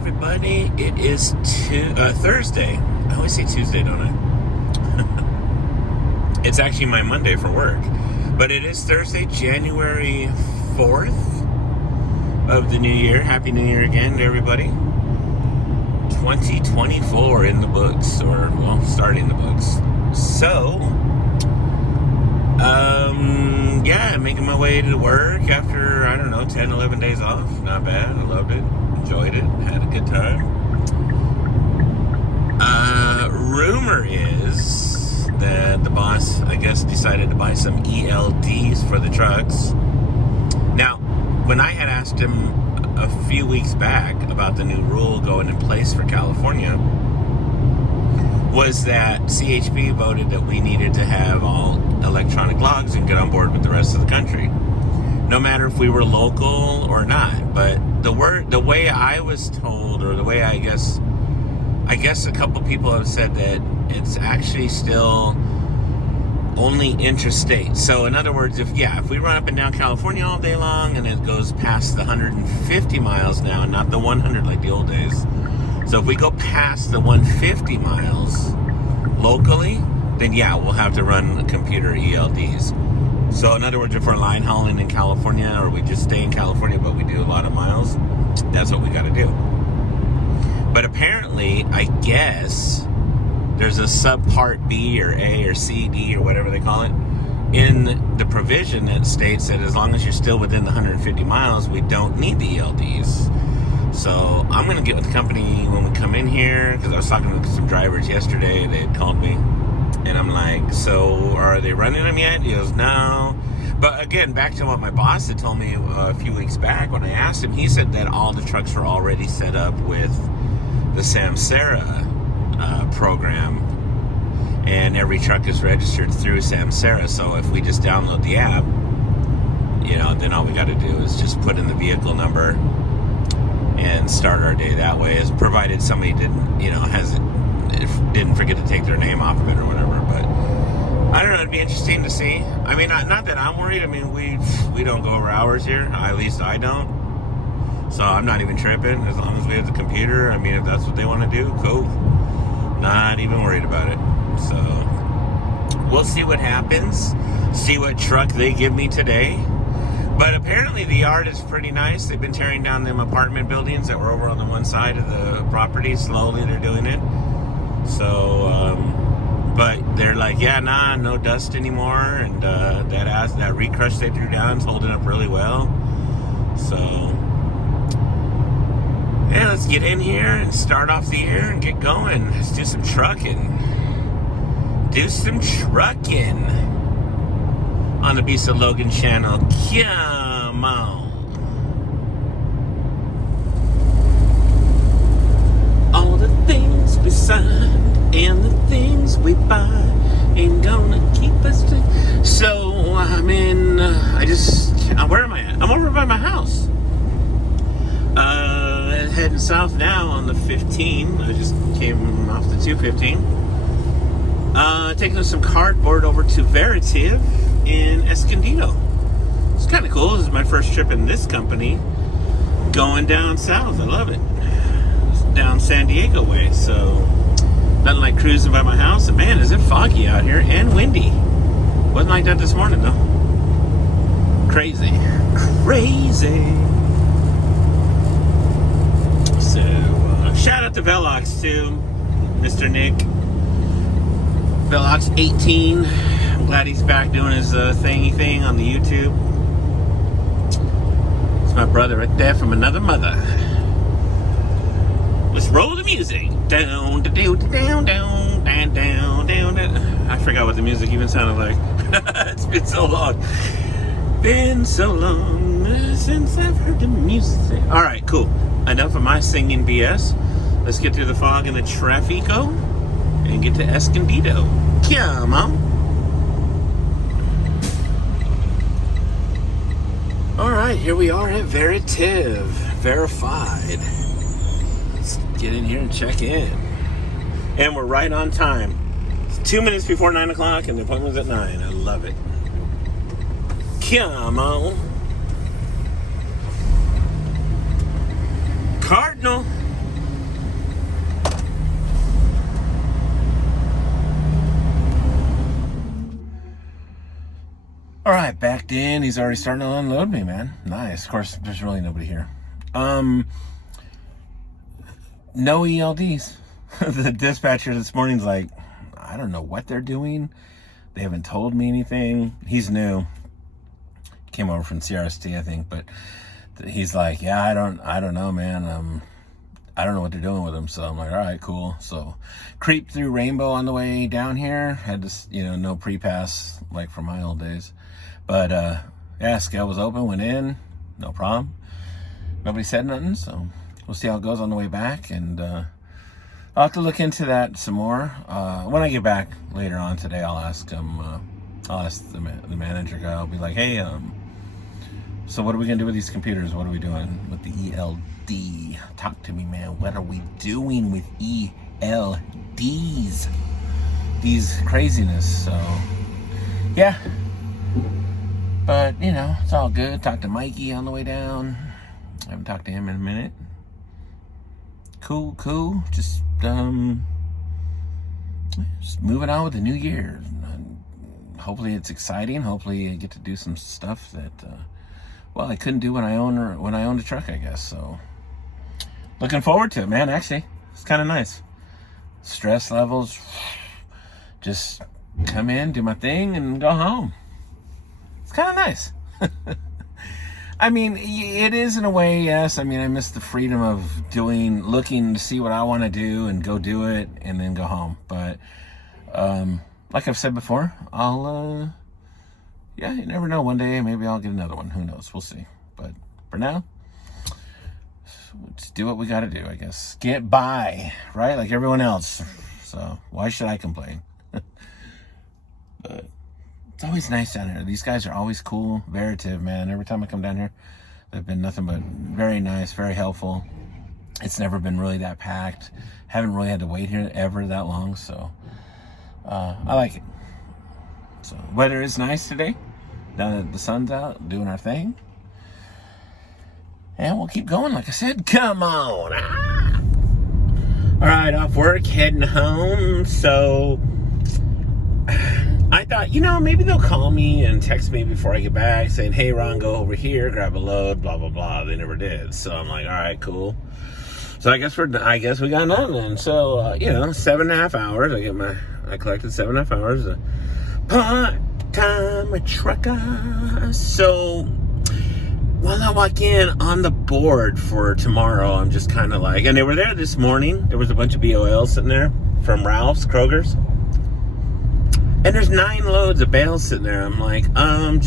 everybody. It is Thursday. I always say Tuesday, don't I? It's actually my Monday for work. But it is Thursday, January 4th of the new year. Happy New Year again to everybody. 2024 in the books, or, well, starting the books. So, yeah, making my way to work after, 10, 11 days off. Not bad. I loved it. Enjoyed it. Had a good time. Rumor is that the boss, I guess, decided to buy some ELDs for the trucks. Now, when I had asked him a few weeks back about the new rule going in place for California, was that CHP voted that we needed to have all electronic logs and get on board with the rest of the country, no matter if we were local or not. But the way I was told, or the way I guess a couple people have said that it's actually still only interstate. So in other words, if we run up and down California all day long and it goes past the 150 miles now, not the 100 like the old days. So if we go past the 150 miles locally, then we'll have to run computer ELDs. So in other words, if we're line hauling in California, or we just stay in California but we do a lot of miles, that's what we got to do. But apparently, I guess, there's a subpart B or A or C, D or whatever they call it in the provision that states that as long as you're still within the 150 miles, we don't need the ELDs. So I'm going to get with the company when we come in here, because I was talking to some drivers yesterday. They had called me, and I'm like, so are they running them yet? He goes, no. But again, back to what my boss had told me a few weeks back when I asked him, he said that all the trucks were already set up with the Samsara program, and every truck is registered through Samsara. So if we just download the app, then all we got to do is just put in the vehicle number and start our day that way, as provided somebody didn't forget to take their name off of it or whatever. But I don't know, it'd be interesting to see. I mean, not that I'm worried. I mean, we don't go over hours here. At least I don't. So I'm not even tripping as long as we have the computer. I mean, if that's what they want to do, cool. Not even worried about it. So we'll see what happens. See what truck they give me today. But apparently the yard is pretty nice. They've been tearing down them apartment buildings that were over on the one side of the property. Slowly they're doing it. So, but they're like, no dust anymore. And that recrush they threw down is holding up really well. So, let's get in here and start off the year and get going. Let's do some trucking. On the Beast of Logan channel. Come on. All the things we signed and the things we buy ain't gonna keep us So, where am I at? I'm over by my house. Heading south now on the 15. I just came off the 215. Taking some cardboard over to Veritiv in Escondido. It's kind of cool. This is my first trip in this company going down south. I love it. It's down San Diego way. So nothing like cruising by my house. And man, is it foggy out here and windy. Wasn't like that this morning though. Crazy. So shout out to Velox too, Mr. Nick. Velox 18. I'm glad he's back doing his thingy thing on the YouTube. It's my brother right there from another mother. Let's roll the music. Down, down, down, down, down, down, down. I forgot what the music even sounded like. It's been so long. Been so long since I've heard the music. All right, cool. Enough of my singing BS. Let's get through the fog and the traffico and get to Escondido. Come on. All right, here we are at Veritiv. Verified. Let's get in here and check in. And we're right on time. It's 2 minutes before 9 o'clock and the appointment's at 9. I love it. Come on. Cardinal. All right, backed in. He's already starting to unload me, man. Nice. Of course, there's really nobody here. No ELDs. The dispatcher this morning's like, I don't know what they're doing. They haven't told me anything. He's new. Came over from CRST, I think, but he's like, yeah, I don't know, man. I don't know what they're doing with him. So I'm like, all right, cool. So creeped through Rainbow on the way down here. Had to, no pre-pass like from my old days. But yeah, scale was open, went in, no problem. Nobody said nothing, so we'll see how it goes on the way back. And I'll have to look into that some more. When I get back later on today, I'll ask him. I'll ask the manager guy. I'll be like, hey, so what are we gonna do with these computers? What are we doing with the ELD? Talk to me, man. What are we doing with ELDs? These craziness. So yeah, but it's all good. Talked to Mikey on the way down. I haven't talked to him in a minute. Cool. Just moving on with the new year. Hopefully it's exciting. Hopefully I get to do some stuff that I couldn't do when I owned a truck, I guess. So looking forward to it, man. Actually, it's kind of nice. Stress levels, just come in, do my thing, and go home. It's kind of nice. I mean, it is in a way, yes. I mean, I miss the freedom of looking to see what I want to do and go do it and then go home. But like I've said before, you never know. One day, maybe I'll get another one. Who knows? We'll see. But for now, let's do what we got to do, I guess. Get by, right? Like everyone else. So why should I complain? But it's always nice down here. These guys are always cool. Veritiv, man. Every time I come down here, they've been nothing but very nice, very helpful. It's never been really that packed. Haven't really had to wait here ever that long. So I like it. So weather is nice today. Now that the sun's out, doing our thing. And we'll keep going, like I said. Come on. All right, off work, heading home. So I thought, maybe they'll call me and text me before I get back saying, hey, Ron, go over here, grab a load, blah, blah, blah. They never did. So I'm like, all right, cool. So I guess we got nothing then. So, 7.5 hours. I collected 7.5 hours. Part-time trucker. So while I walk in on the board for tomorrow, I'm just kind of like, and they were there this morning. There was a bunch of BOLs sitting there from Ralph's, Kroger's. And there's 9 loads of bales sitting there. I'm like, I'm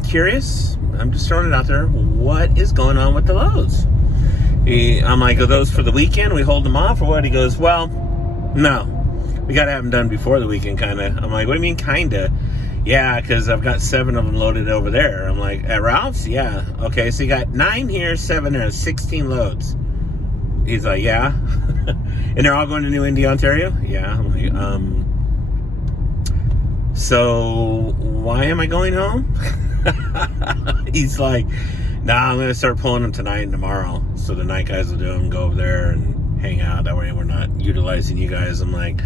curious. I'm just throwing it out there. What is going on with the loads? I'm like, are those for the weekend? We hold them off or what? He goes, well, no. We got to have them done before the weekend, kind of. I'm like, what do you mean, kind of? Yeah, because I've got 7 of them loaded over there. I'm like, at Ralph's? Yeah. Okay, so you got 9 here, 7 there, 16 loads. He's like, yeah. And they're all going to New Indy, Ontario? Yeah. I'm like, so why am I going home? He's like, nah, I'm going to start pulling them tonight and tomorrow. So the night guys will do them, go over there and hang out. That way we're not utilizing you guys. I'm like,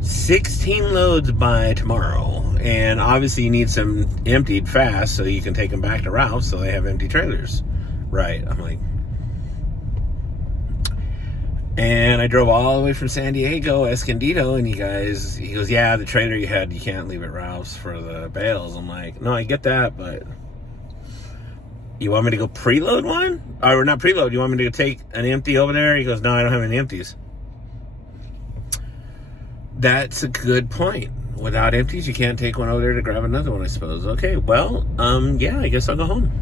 16 loads by tomorrow. And obviously you need some emptied fast so you can take them back to Ralph's so they have empty trailers. Right. I'm like, and I drove all the way from San Diego, Escondido, and he goes, yeah, the trailer you had, you can't leave at Ralph's for the bales. I'm like, no, I get that, but you want me to go preload one? Or not preload, you want me to take an empty over there? He goes, no, I don't have any empties. That's a good point. Without empties, you can't take one over there to grab another one, I suppose. Okay, well, yeah, I guess I'll go home.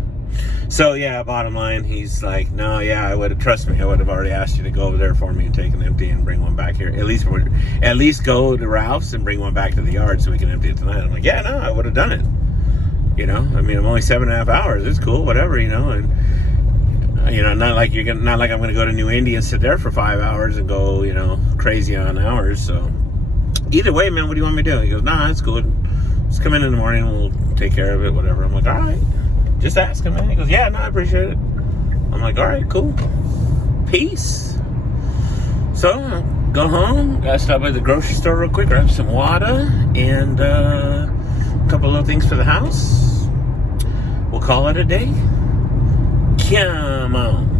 So yeah, bottom line, he's like, no, yeah, I would have, trust me, I would have already asked you to go over there for me and take an empty and bring one back here. At least go to Ralph's and bring one back to the yard so we can empty it tonight. I'm like, yeah, no, I would have done it. I mean, I'm only 7.5 hours. It's cool, whatever, and not like I'm gonna go to New Indy and sit there for 5 hours and go, crazy on hours. So either way, man, what do you want me to do? He goes, nah, it's good. Just come in the morning, we'll take care of it, whatever. I'm like, all right. Just ask him, man. He goes, yeah, no, I appreciate it. I'm like, all right, cool. Peace. So, go home. Gotta stop by the grocery store real quick, grab some water, and a couple of little things for the house. call it a day? Come on.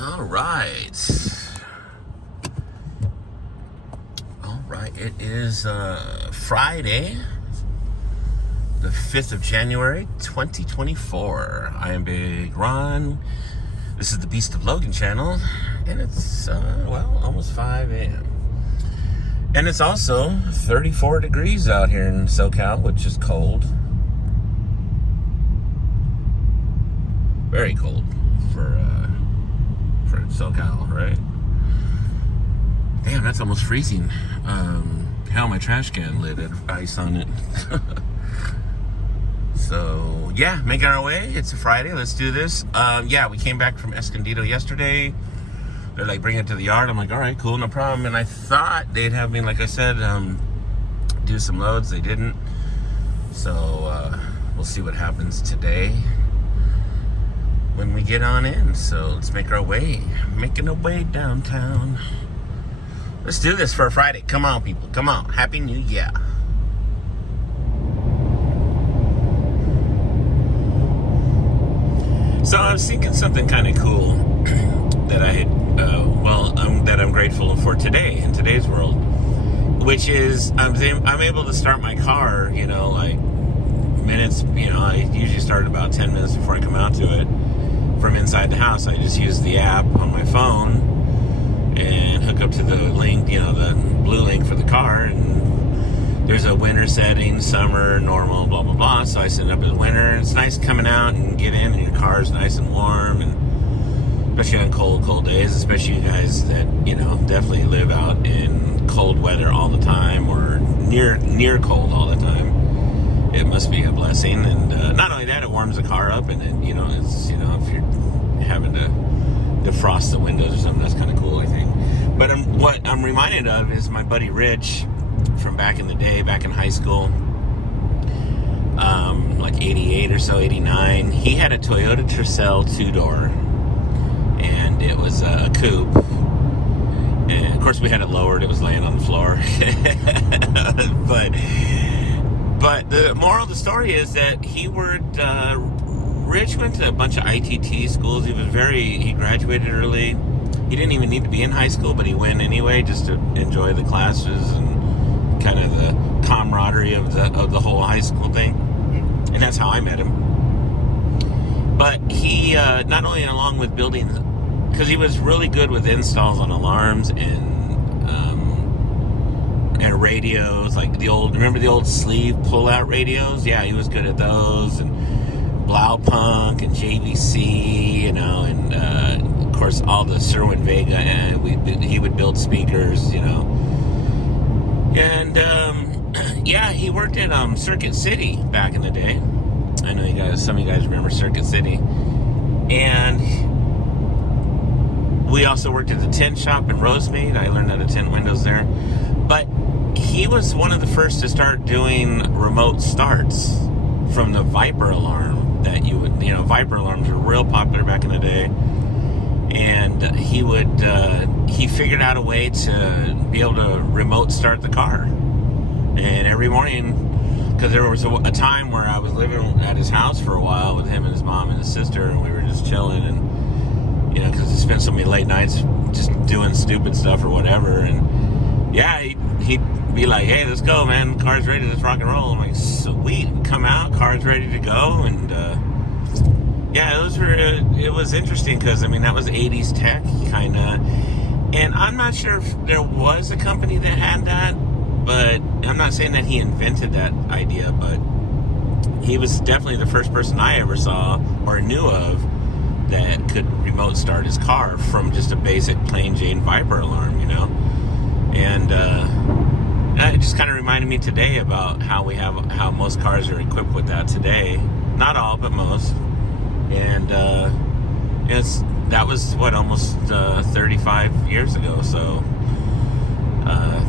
All right, it is Friday, the 5th of January, 2024. I am Big Ron. This is the Beast of Logan channel, and it's, almost 5 a.m. And it's also 34 degrees out here in SoCal, which is cold. Very cold for SoCal, right? Damn, that's almost freezing. Hell, my trash can lid had ice on it. So, yeah, making our way. It's a Friday. Let's do this. We came back from Escondido yesterday. They're like, bring it to the yard. I'm like, all right, cool, no problem. And I thought they'd have me, like I said, do some loads. They didn't. So, we'll see what happens today when we get on in. So, let's make our way. Making our way downtown. Let's do this for a Friday. Come on, people. Come on. Happy New Year. So I was thinking something kind of cool that I had, that I'm grateful for today, in today's world, which is I'm able to start my car, like minutes, I usually start about 10 minutes before I come out to it from inside the house. I just use the app on my phone and hook up to the link, the blue link for the car, and there's a winter setting, summer, normal, blah, blah, blah. So I set it up as winter. It's nice coming out and get in, and your car's nice and warm, and especially on cold days, especially you guys that, definitely live out in cold weather all the time, or near cold all the time. It must be a blessing. And not only that, it warms the car up, and it, it's, if you're having to defrost the windows or something, that's kind of cool, I think. But what I'm reminded of is my buddy Rich from back in the day, back in high school, like 88 or so, 89. He had a Toyota Tercel 2-door, and it was a coupe. And of course we had it lowered, it was laying on the floor. but the moral of the story is that Rich went to a bunch of ITT schools. He graduated early. He didn't even need to be in high school, but he went anyway just to enjoy the classes and kind of the camaraderie of the whole high school thing. And that's how I met him. But he, not only along with building, because he was really good with installs on alarms and radios, like remember the old sleeve pull-out radios? Yeah, he was good at those, and Blaupunk and JVC, and of course all the Sherwin Vega, and he would build speakers, and he worked at Circuit City back in the day. I know some of you guys remember Circuit City, and we also worked at the tint shop in Rosemead. I learned how to tint windows there, but he was one of the first to start doing remote starts from the Viper alarm that Viper alarms were real popular back in the day. And he figured out a way to be able to remote start the car. And every morning, because there was a time where I was living at his house for a while with him and his mom and his sister, and we were just chilling, and, because he spent so many late nights just doing stupid stuff or whatever. And yeah, he'd be like, hey, let's go, man, car's ready, let's rock and roll. I'm like, sweet. Come out, car's ready to go. And it was interesting because that was 80s tech kind of, and I'm not sure if there was a company that had that, but I'm not saying that he invented that idea, but he was definitely the first person I ever saw or knew of that could remote start his car from just a basic plain Jane Viper alarm, and it just kind of reminded me today about how most cars are equipped with that today. Not all, but most. And that was almost 35 years ago. So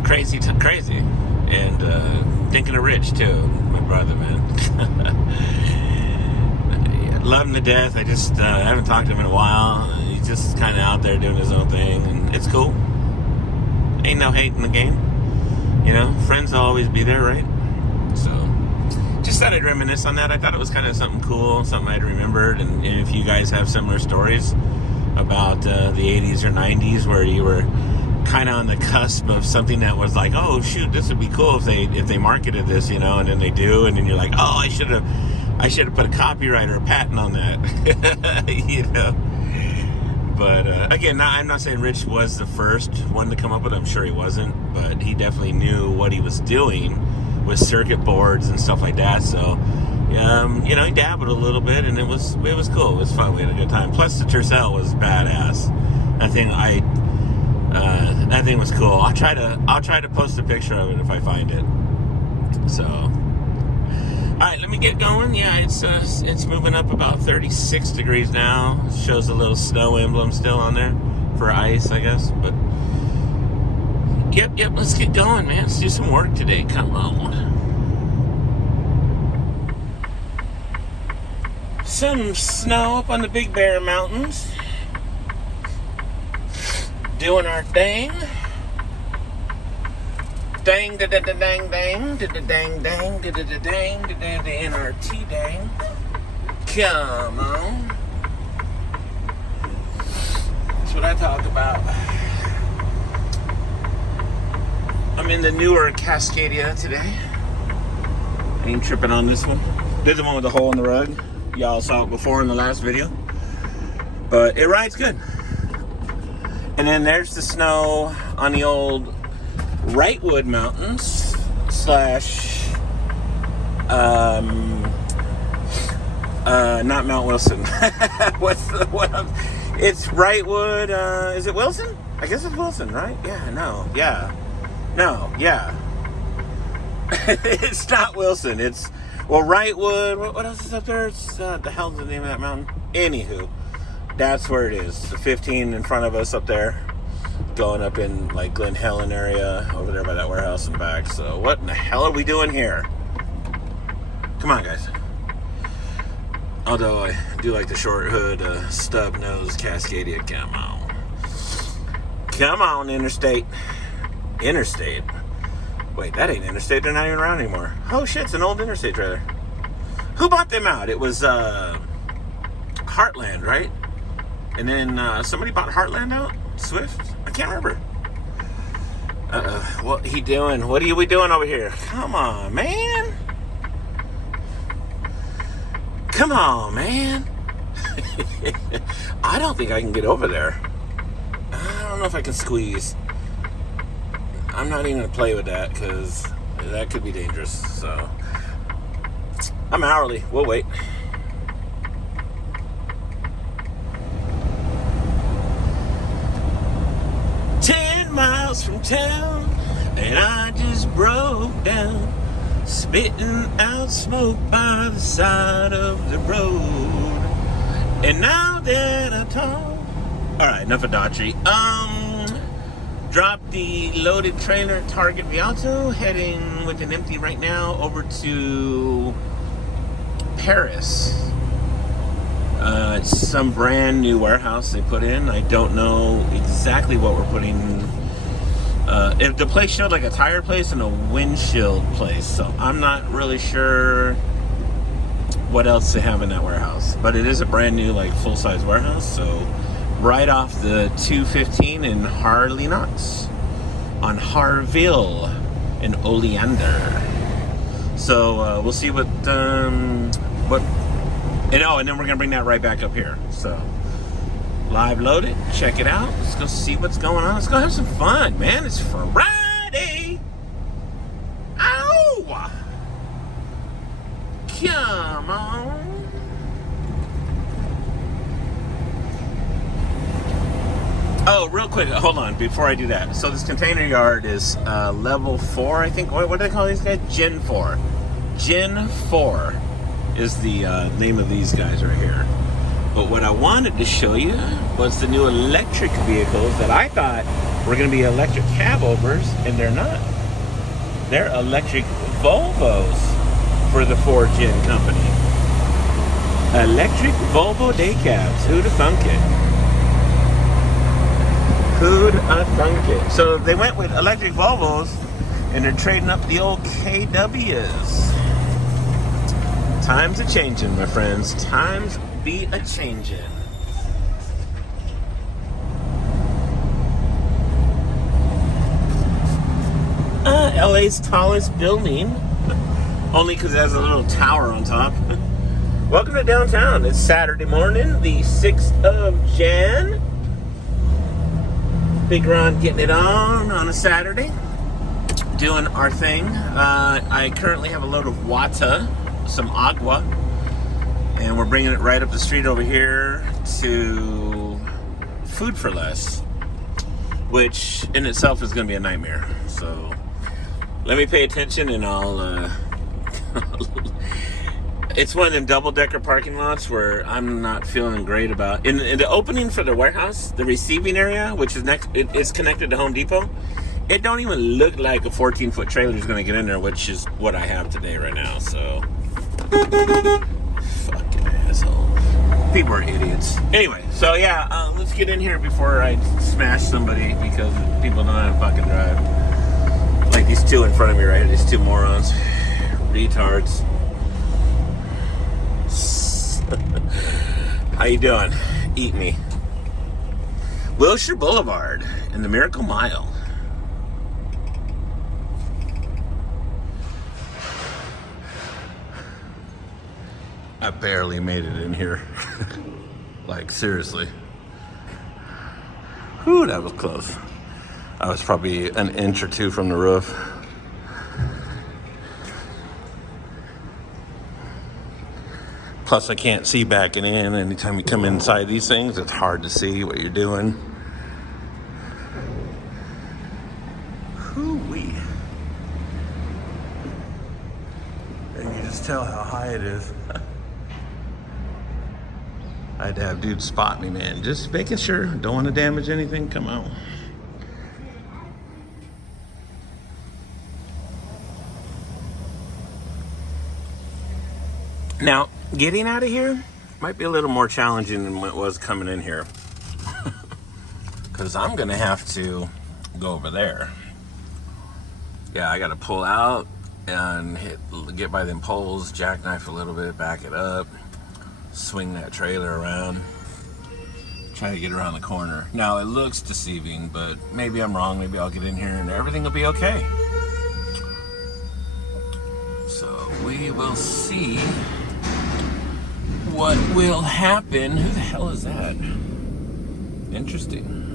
crazy. And thinking of Rich too, my brother, man. Love him to death. I just haven't talked to him in a while. He's just kind of out there doing his own thing, and it's cool. Ain't no hate in the game. You know, friends will always be there, right? So, just thought I'd reminisce on that. I thought it was kind of something cool, something I'd remembered. And if you guys have similar stories about the 80s or 90s where you were kind of on the cusp of something that was like, oh shoot, this would be cool if they marketed this, you know, and then they do, and then you're like, oh, I should have put a copyright or a patent on that. You know. But again, I'm not saying Rich was the first one to come up with it. I'm sure he wasn't, but he definitely knew what he was doing with circuit boards and stuff like that. So you know, he dabbled a little bit, and it was cool. It was fun. We had a good time. Plus the Tercel was badass. That thing was cool. I'll try to post a picture of it if I find it. So, all right, let me get going. Yeah, it's moving up about 36 degrees now. It shows a little snow emblem still on there for ice, I guess. But yep. Let's get going, man. Let's do some work today. Come on. Some snow up on the Big Bear Mountains. Doing our thing. Dang, da da da dang, dang, da da dang, dang, da da da dang, da da da NRT dang. Come on. That's what I talk about. I'm in the newer Cascadia today. Ain't tripping on this one. This is the one with the hole in the rug. Y'all saw it before in the last video. But it rides good. And then there's the snow on the old Wrightwood Mountains / not Mount Wilson. It's Wrightwood. Is it Wilson? I guess it's Wilson, right? Yeah. It's not Wilson. It's Wrightwood. What else is up there? It's the hell's the name of that mountain? Anywho. That's where it is. The 15 in front of us up there. Going up in like Glen Helen area. Over there by that warehouse and back. So what in the hell are we doing here? Come on, guys. Although I do like the short hood, stub nose Cascadia. Come on. Come on, Interstate. Interstate? Wait, that ain't Interstate. They're not even around anymore. Oh shit, it's an old Interstate trailer. Who bought them out? It was Heartland, right? And then somebody bought Heartland out? Swift? I can't remember. What he doing? What are we doing over here? Come on, man. Come on, man. I don't think I can get over there. I don't know if I can squeeze. I'm not even going to play with that because that could be dangerous. So I'm hourly. We'll wait. 10 miles from town, and I just broke down, spitting out smoke by the side of the road. And now that I talk, all right, enough of Dachi. Dropped the loaded trailer at Target Rialto, heading with an empty right now over to Paris. It's some brand new warehouse they put in. I don't know exactly what we're putting. If the place showed like a tire place and a windshield place, so I'm not really sure what else they have in that warehouse. But it is a brand new, like, full-size warehouse. So right off the 215 in Harley Knox on Harville and Oleander. So we'll see what. And then we're gonna bring that right back up here. So live load it, check it out. Let's go see what's going on. Let's go have some fun, man. It's Friday. Ow! Come on. Oh, real quick, hold on before I do that. So this container yard is level 4, I think. What do they call these guys? Gen 4. Gen 4 is the name of these guys right here. But what I wanted to show you was the new electric vehicles that I thought were going to be electric cab overs, and they're not. They're electric Volvos for the Ford Gen company. Electric Volvo day cabs. Who'd have thunk it? Who'd have thunk it? So they went with electric Volvos and they're trading up the old KWs. Times are changing, my friends. Times be a changing. LA's tallest building. Only because it has a little tower on top. Welcome to downtown. It's Saturday morning, the 6th of Jan. Big Ron getting it on a Saturday. Doing our thing. I currently have a load of Wata, some agua, and we're bringing it right up the street over here to Food for Less, which in itself is going to be a nightmare. So let me pay attention and I'll it's one of them double-decker parking lots where I'm not feeling great about. In the opening for the warehouse, the receiving area, which is it's connected to Home Depot, it don't even look like a 14-foot trailer is going to get in there, which is what I have today right now. So fucking asshole. People are idiots. Anyway, so yeah, let's get in here before I smash somebody because people don't know how to fucking drive. Like these two in front of me right here, these two morons. Retards. How you doing? Eat me. Wilshire Boulevard in the Miracle Mile. I barely made it in here. Like, seriously. Whew, that was close. I was probably an inch or two from the roof. Plus, I can't see backing in. Anytime you come inside these things, it's hard to see what you're doing. Hoo-wee. And you just tell how high it is. I had to have dudes spot me, man. Just making sure. Don't want to damage anything. Come on. Now, getting out of here might be a little more challenging than what it was coming in here. Because I'm going to have to go over there. Yeah, I got to pull out and get by them poles, jackknife a little bit, back it up, swing that trailer around, try to get around the corner. Now, it looks deceiving, but maybe I'm wrong. Maybe I'll get in here and everything will be okay. So we will see what will happen. Who the hell is that? Interesting.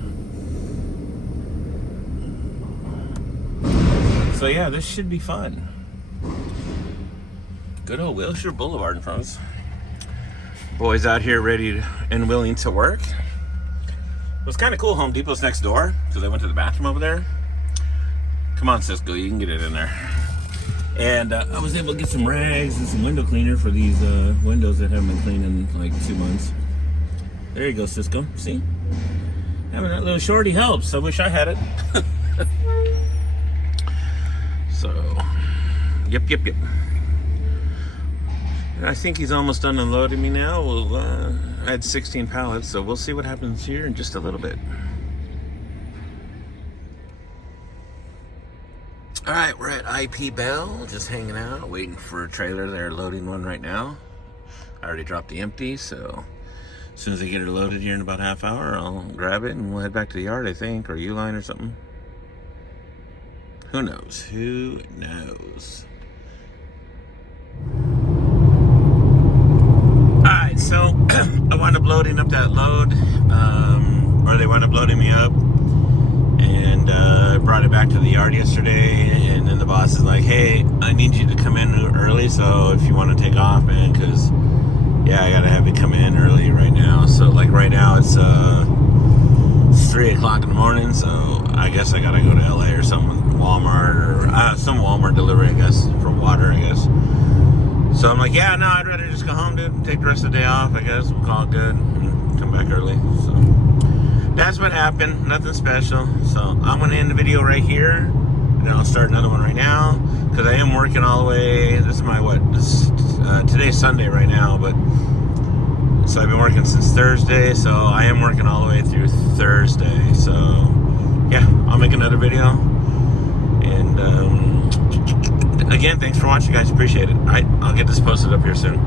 So yeah, this should be fun. Good old Wilshire Boulevard in front of us. Boys out here ready and willing to work. It was kind of cool. Home Depot's next door because I went to the bathroom over there. Come on, Cisco, you can get it in there. And I was able to get some rags and some window cleaner for these windows that haven't been cleaned in like 2 months. There you go, Cisco. See? Having that little shorty helps. I wish I had it. So, yep. I think he's almost done unloading me now. I had 16 pallets, so we'll see what happens here in just a little bit. All right, we're at IP Bell, just hanging out, waiting for a trailer. They're loading one right now. I already dropped the empty, so as soon as they get it loaded here in about half hour, I'll grab it and we'll head back to the yard, I think, or U-line or something. Who knows? Who knows? All right, so I wound up loading up that load, or they wound up loading me up. And I brought it back to the yard yesterday, and then the boss is like, hey, I need you to come in early, so if you want to take off, man, because, yeah, I got to have you come in early right now. So, like, right now it's 3 o'clock in the morning, so I guess I got to go to LA or something, Walmart, or some Walmart delivery, I guess, for water, I guess. So I'm like, yeah, no, I'd rather just go home, dude, and take the rest of the day off, I guess, we'll call it good, and come back early, so... That's what happened. Nothing special. So I'm going to end the video right here. and I'll start another one right now because I am working all the way. This is my today's Sunday right now, but so I've been working since Thursday, so I am working all the way through Thursday. So yeah, I'll make another video. And again, thanks for watching, guys. Appreciate it. All right, I'll get this posted up here soon.